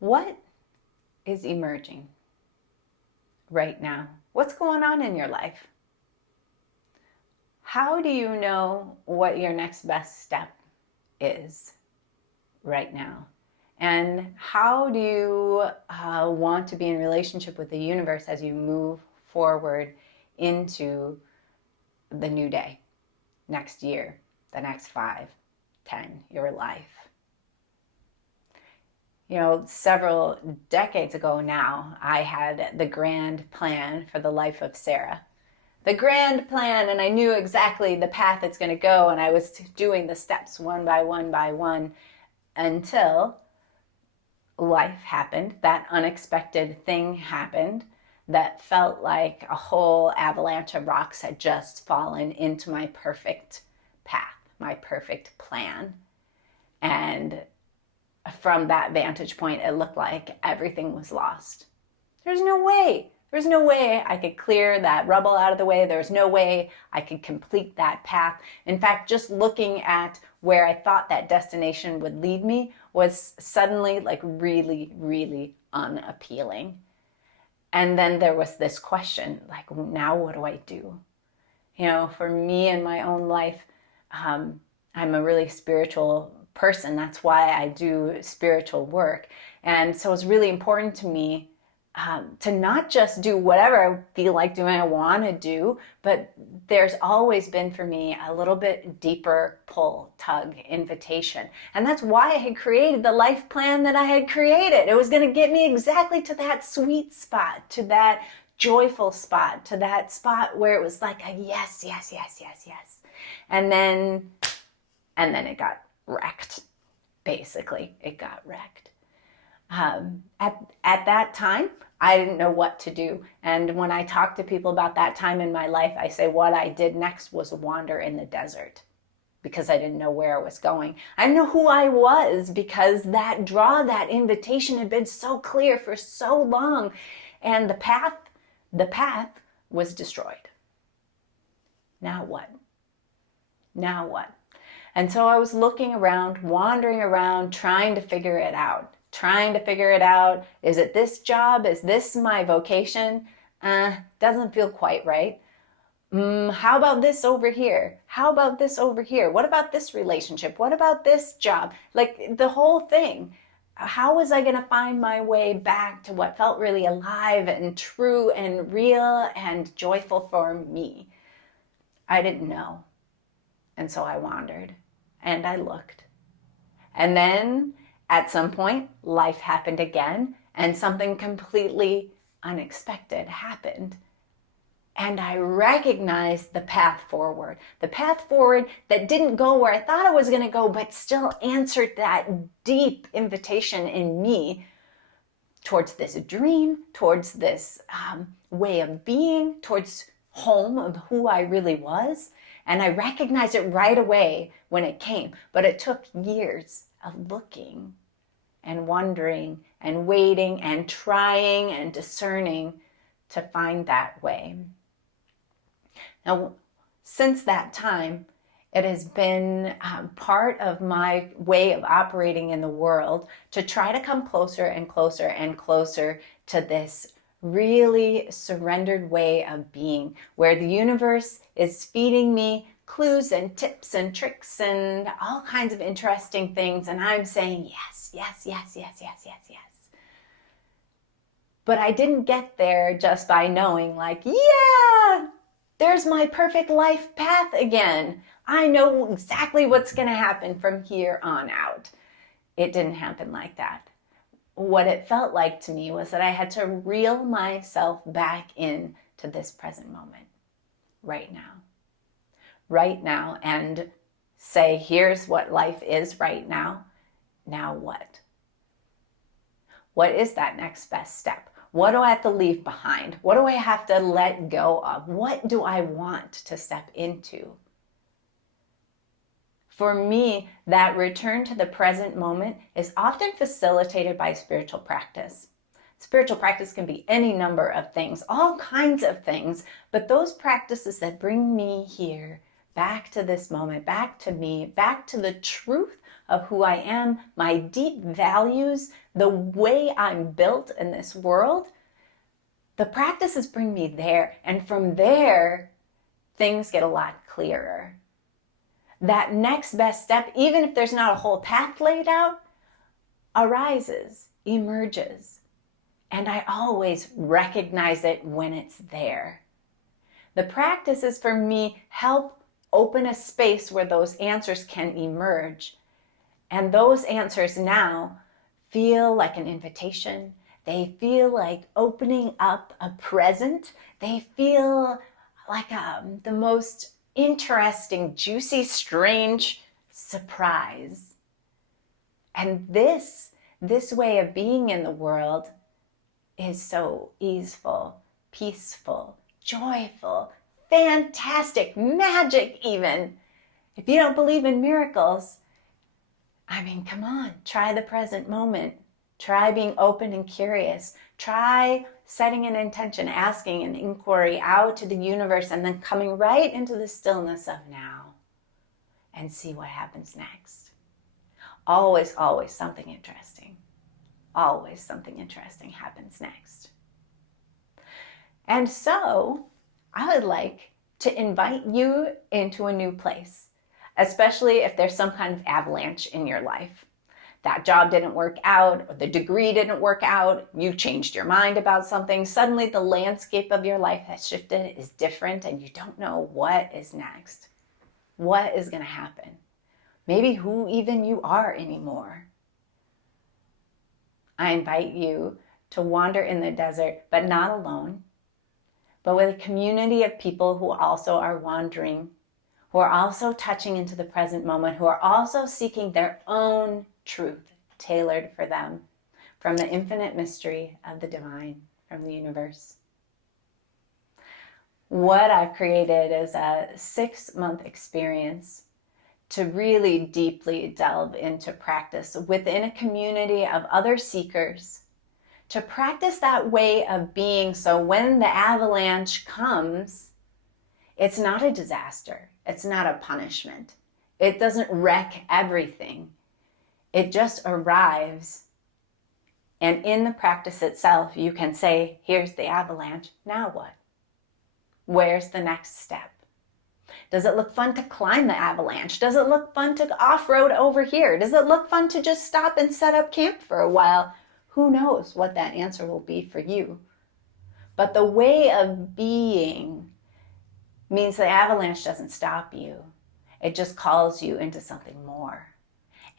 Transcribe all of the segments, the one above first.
What is emerging right now? What's going on in your life? How do you know what your next best step is right now? And how do you want to be in relationship with the universe as you move forward into the new day, next year, the next 5, 10, your life? Several decades ago now, I had the grand plan for the life of Sarah. The grand plan, and I knew exactly the path it's going to go, and I was doing the steps one by one until life happened. That unexpected thing happened that felt like a whole avalanche of rocks had just fallen into my perfect path, my perfect plan. And from that vantage point, it looked like everything was lost. There's no way I could clear that rubble out of the way. There's no way I could complete that path. In fact, just looking at where I thought that destination would lead me was suddenly like really, really unappealing. And then there was this question, like, now what do I do? For me in my own life, I'm a really spiritual person. That's why I do spiritual work. And so it's really important to me to not just do whatever I feel like doing, I want to do, but there's always been for me a little bit deeper pull, tug, invitation. And that's why I had created the life plan that I had created. It was going to get me exactly to that sweet spot, to that joyful spot, to that spot where it was like a yes, yes, yes, yes, yes. And then it got wrecked. Basically, it got wrecked. At that time, I didn't know what to do. And when I talk to people about that time in my life, I say what I did next was wander in the desert because I didn't know where I was going. I didn't know who I was because that invitation had been so clear for so long. And the path was destroyed. Now what? Now what? And so I was looking around, wandering around, trying to figure it out. Is it this job? Is this my vocation? Doesn't feel quite right. How about this over here? How about this over here? What about this relationship? What about this job? Like the whole thing. How was I going to find my way back to what felt really alive and true and real and joyful for me? I didn't know. And so I wandered and I looked. And then at some point, life happened again and something completely unexpected happened. And I recognized the path forward that didn't go where I thought it was going to go, but still answered that deep invitation in me towards this dream, towards this way of being, towards home of who I really was. And I recognized it right away when it came, but it took years of looking and wondering and waiting and trying and discerning to find that way. Now, since that time, it has been part of my way of operating in the world to try to come closer and closer and closer to this really surrendered way of being, where the universe is feeding me clues and tips and tricks and all kinds of interesting things, and I'm saying yes, yes, yes, yes, yes, yes, yes. But I didn't get there just by knowing, like, yeah, there's my perfect life path again. I know exactly what's going to happen from here on out. It didn't happen like that. What it felt like to me was that I had to reel myself back in to this present moment, right now, and say, here's what life is right now. Now what? What is that next best step? What do I have to leave behind? What do I have to let go of? What do I want to step into? For me, that return to the present moment is often facilitated by spiritual practice. Spiritual practice can be any number of things, all kinds of things, but those practices that bring me here, back to this moment, back to me, back to the truth of who I am, my deep values The way I'm built in this world, the practices bring me there. And from there, things get a lot clearer. That next best step, even if there's not a whole path laid out, arises, emerges. And I always recognize it when it's there. The practices for me help open a space where those answers can emerge. And those answers now feel like an invitation. They feel like opening up a present. They feel like the most interesting, juicy, strange surprise. And this way of being in the world is so easeful, peaceful, joyful, fantastic, magic even. If you don't believe in miracles, I mean, come on, try the present moment. Try being open and curious. Try setting an intention, asking an inquiry out to the universe, and then coming right into the stillness of now and see what happens next. Always, always something interesting. Always something interesting happens next. And so I would like to invite you into a new place, especially if there's some kind of avalanche in your life. That job didn't work out, or the degree didn't work out, you changed your mind about something, suddenly the landscape of your life has shifted, is different, and you don't know what is next. What is going to happen? Maybe who even you are anymore. I invite you to wander in the desert, but not alone, but with a community of people who also are wandering, who are also touching into the present moment, who are also seeking their own truth tailored for them from the infinite mystery of the divine, from the universe. What I've created is a 6-month experience to really deeply delve into practice within a community of other seekers, to practice that way of being so when the avalanche comes, it's not a disaster. It's not a punishment. It doesn't wreck everything. It just arrives. And in the practice itself, you can say, here's the avalanche, now what? Where's the next step? Does it look fun to climb the avalanche? Does it look fun to off-road over here? Does it look fun to just stop and set up camp for a while? Who knows what that answer will be for you? But the way of being means the avalanche doesn't stop you. It just calls you into something more.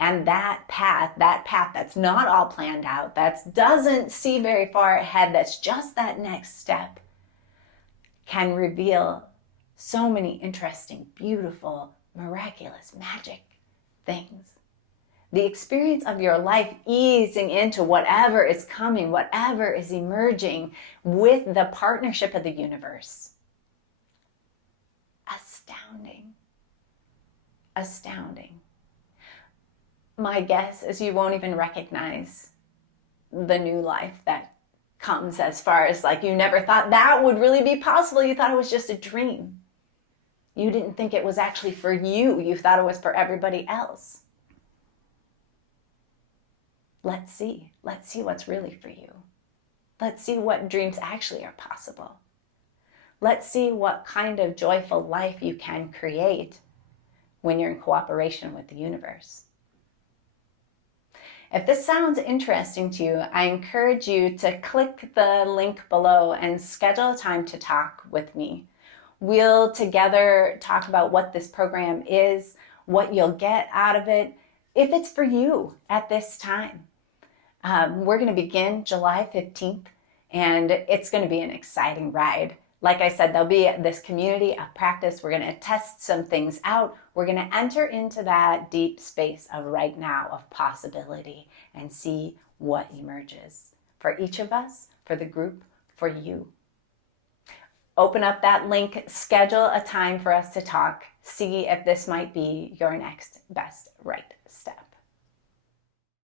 And that path that's not all planned out, that doesn't see very far ahead, that's just that next step, can reveal so many interesting, beautiful, miraculous, magic things. The experience of your life easing into whatever is coming, whatever is emerging with the partnership of the universe. Astounding. Astounding. My guess is you won't even recognize the new life that comes, as far as like you never thought that would really be possible. You thought it was just a dream. You didn't think it was actually for you. You thought it was for everybody else. Let's see. Let's see what's really for you. Let's see what dreams actually are possible. Let's see what kind of joyful life you can create when you're in cooperation with the universe. If this sounds interesting to you, I encourage you to click the link below and schedule a time to talk with me. We'll together talk about what this program is, what you'll get out of it, if it's for you at this time. We're going to begin July 15th, and it's going to be an exciting ride. Like I said, there'll be this community of practice. We're going to test some things out. We're going to enter into that deep space of right now, of possibility, and see what emerges for each of us, for the group, for you. Open up that link, schedule a time for us to talk, see if this might be your next best right step.